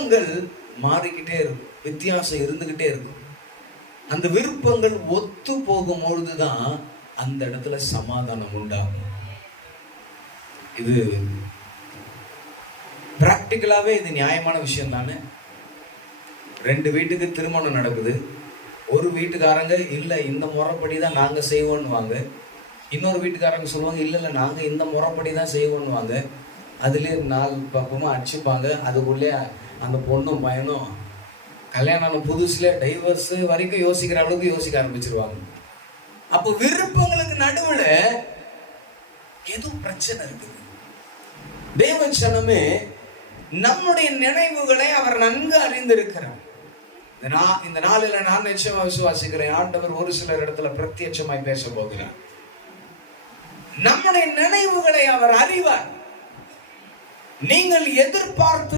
விருப்பங்கள் மாறிக்கிட்டே இருக்கும், வித்தியாசம் இருந்துகிட்டே இருக்கும். அந்த விருப்பங்கள் ஒத்து போகும் பொழுதுதான் அந்த இடத்துல சமாதானம் உண்டாகும். இது பிராக்டிக்கலாவே இது நியாயமான விஷயம் தானே. 2 வீட்டுக்கு திருமணம் நடக்குது. ஒரு வீட்டுக்காரங்க இல்ல இந்த முறைப்படி தான் நாங்க செய்வோம்னுவாங்க. இன்னொரு வீட்டுக்காரங்க சொல்லுவாங்க இல்ல நாங்க இந்த முறைப்படி தான் செய்வோம்னுவாங்க. அதுலயே 4 பக்கமா அடிச்சுப்பாங்க. அதுக்குள்ளே அந்த பொண்ணும் பையனும் கல்யாணம் புதுசுல டைவர்ஸ் வரைக்கும் யோசிக்கிற அளவுக்கு யோசிக்க ஆரம்பிச்சிருவாங்க. அப்போ விருப்பங்களுக்கு நடுவுல ஏதோ பிரச்சனை இருக்குது. தேவ ஜனமே, நம்முடைய நினைவுகளை அவர் நன்கு அறிந்திருக்கிறார். இந்த நாளில் நான் நிச்சயமா விசுவாசிக்கிறேன், ஆண்டவர் ஒரு சிலர் இடத்துல பிரத்யட்சமாய் பேச போகிறார். நம்முடைய நினைவுகளை அவர் அறிவார். நீங்கள் எதிர்பார்த்து